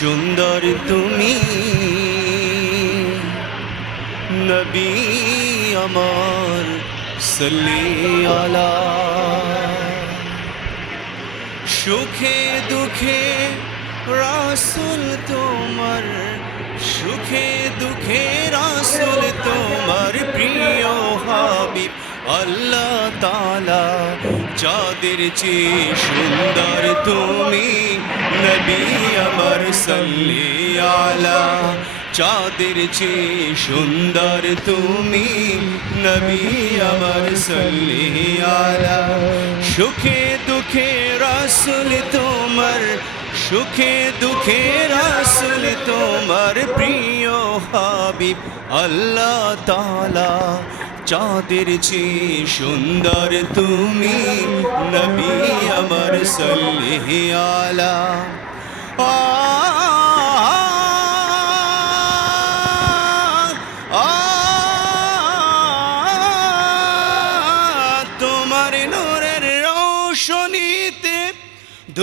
সুন্দর তুমি। নবী আমার আলা। সুখে দুঃখে রাসুল তোমার, সুখে দুঃখে রাসুল তোমার প্রিয় হাবিব আল্লাহ তালা যাদের চেয়ে সুন্দর তুমি নবী। সাল্লি আলা, চাঁদের চেয়ে সুন্দর তুমি নবী আমার সাল্লি আলা। সুখে দুঃখে রাসুল তোমার, সুখে দুঃখে রাসুল তোমার প্রিয় হাবিব আল্লাহ তালা চাঁদের চেয়ে সুন্দর তুমি নবী আমার সাল্লি আলা। আমার নূরের রৌশনীতে